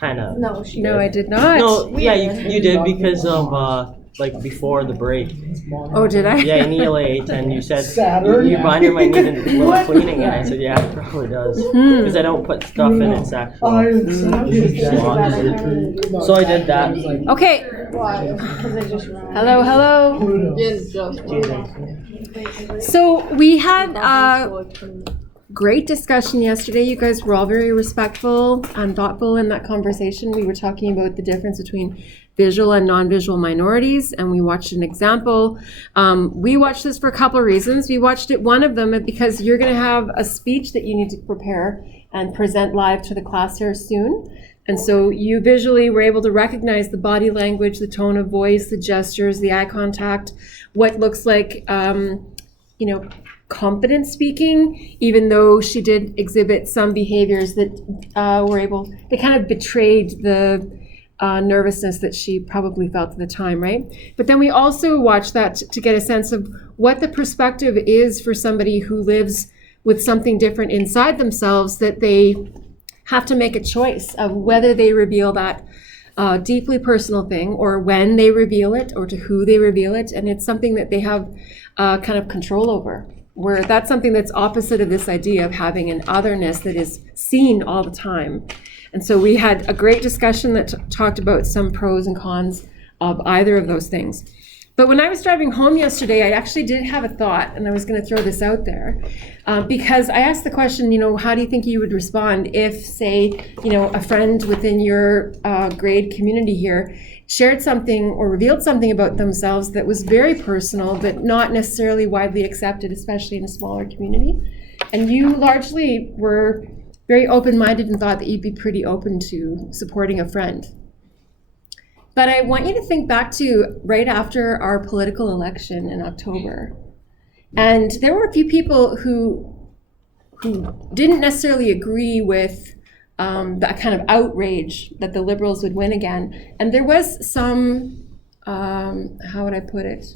kind of. No, she No, I did not. No, yeah, you did because of like before the break. Oh, did I? Yeah, in ELA A10, you said Saturn. your binder might need a little cleaning, and I said, yeah, it probably does. Because I don't put stuff in its actual slot. So I did that. Okay. Hello, hello. So we had a great discussion yesterday. You guys were all very respectful and thoughtful in that conversation. We were talking about the difference between visual and non-visual minorities, and we watched an example. We watched this for a couple of reasons. We watched it, one of them, because you're going to have a speech that you need to prepare and present live to the class here soon. And so you visually were able to recognize the body language, the tone of voice, the gestures, the eye contact, what looks like, confident speaking, even though she did exhibit some behaviors that they kind of betrayed the nervousness that she probably felt at the time, right? But then we also watched that to get a sense of what the perspective is for somebody who lives with something different inside themselves, that they have to make a choice of whether they reveal that deeply personal thing, or when they reveal it, or to who they reveal it. And it's something that they have kind of control over, where that's something that's opposite of this idea of having an otherness that is seen all the time. And so we had a great discussion that talked about some pros and cons of either of those things. But when I was driving home yesterday, I actually did have a thought, and I was going to throw this out there, because I asked the question, how do you think you would respond if, say, a friend within your grade community here shared something or revealed something about themselves that was very personal, but not necessarily widely accepted, especially in a smaller community. And you largely were very open-minded and thought that you'd be pretty open to supporting a friend. But I want you to think back to right after our political election in October. And there were a few people who didn't necessarily agree with that kind of outrage that the Liberals would win again. And there was some, how would I put it?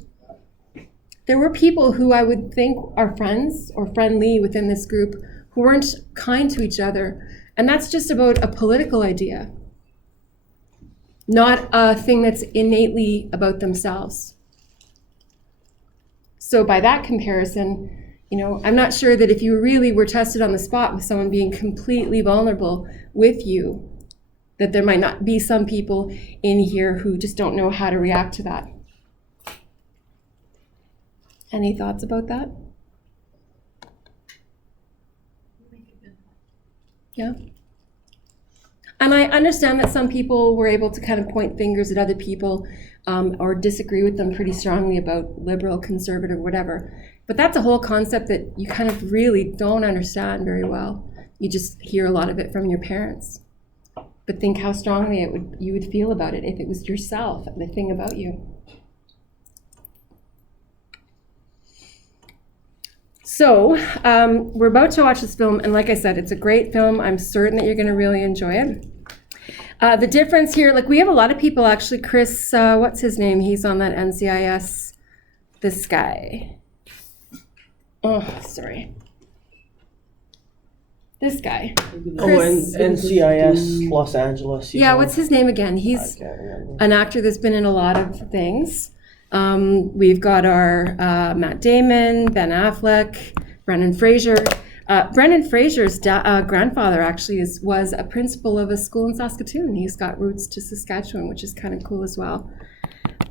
There were people who I would think are friends or friendly within this group who weren't kind to each other. And that's just about a political idea, not a thing that's innately about themselves. So by that comparison, I'm not sure that if you really were tested on the spot with someone being completely vulnerable with you, that there might not be some people in here who just don't know how to react to that. Any thoughts about that? Yeah. And I understand that some people were able to kind of point fingers at other people or disagree with them pretty strongly about liberal, conservative, whatever. But that's a whole concept that you kind of really don't understand very well. You just hear a lot of it from your parents. But think how strongly you would feel about it if it was yourself, the thing about you. So we're about to watch this film, and like I said, it's a great film. I'm certain that you're going to really enjoy it. The difference here, we have a lot of people actually. Chris, what's his name? He's on that NCIS. This guy. Oh, sorry. This guy. Chris. NCIS Los Angeles. Yeah, what's his name again? He's an actor that's been in a lot of things. We've got our Matt Damon, Ben Affleck, Brendan Fraser. Brendan Fraser's grandfather actually was a principal of a school in Saskatoon. He's got roots to Saskatchewan, which is kind of cool as well.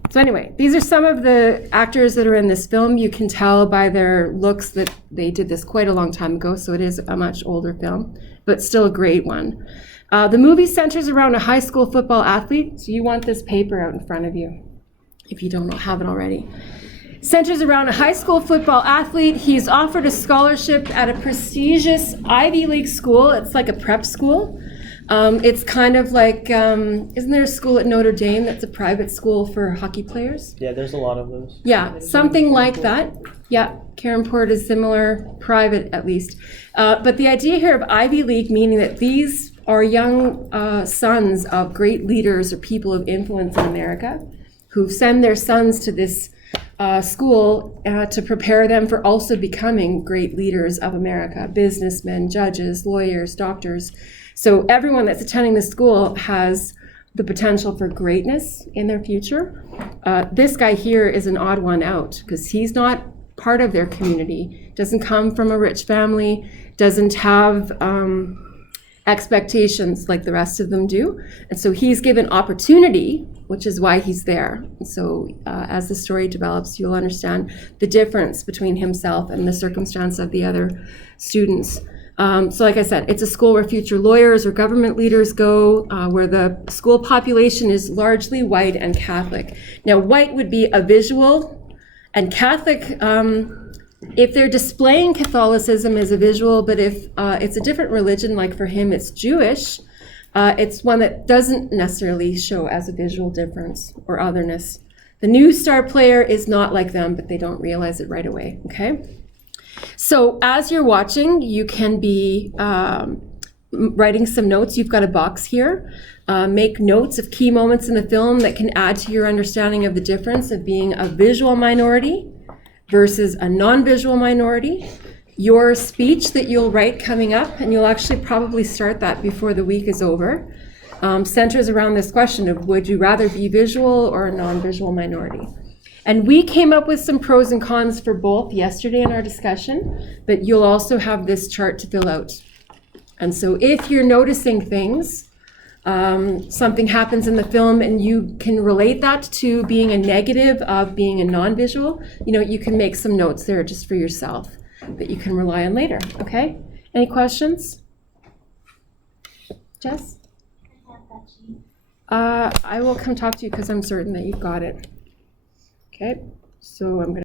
So anyway, these are some of the actors that are in this film. You can tell by their looks that they did this quite a long time ago, so it is a much older film, but still a great one. The movie centers around a high school football athlete, so you want this paper out in front of you, if you don't have it already. Centers around a high school football athlete. He's offered a scholarship at a prestigious Ivy League school. It's like a prep school. It's kind of like, isn't there a school at Notre Dame that's a private school for hockey players? Yeah, there's a lot of those. Yeah, something like that. Yeah, Carenport is similar, private at least. But the idea here of Ivy League, meaning that these are young sons of great leaders or people of influence in America who send their sons to this school to prepare them for also becoming great leaders of America, businessmen, judges, lawyers, doctors. So everyone that's attending the school has the potential for greatness in their future. This guy here is an odd one out because he's not part of their community, doesn't come from a rich family, doesn't have expectations like the rest of them do. And so he's given opportunity, which is why he's there. And so as the story develops, you'll understand the difference between himself and the circumstance of the other students. So like I said, it's a school where future lawyers or government leaders go, where the school population is largely white and Catholic. Now, white would be a visual, and Catholic, if they're displaying Catholicism as a visual, but if it's a different religion, like for him it's Jewish, it's one that doesn't necessarily show as a visual difference or otherness. The new star player is not like them, but they don't realize it right away, okay? So as you're watching, you can be writing some notes. You've got a box here. Make notes of key moments in the film that can add to your understanding of the difference of being a visual minority versus a non-visual minority. Your speech that you'll write coming up, and you'll actually probably start that before the week is over, centers around this question of would you rather be visual or a non-visual minority? And we came up with some pros and cons for both yesterday in our discussion, but you'll also have this chart to fill out. And so if you're noticing things, something happens in the film and you can relate that to being a negative of being a non-visual, you can make some notes there just for yourself that you can rely on later, okay? Any questions? Jess? I will come talk to you because I'm certain that you've got it. Okay, so I'm going to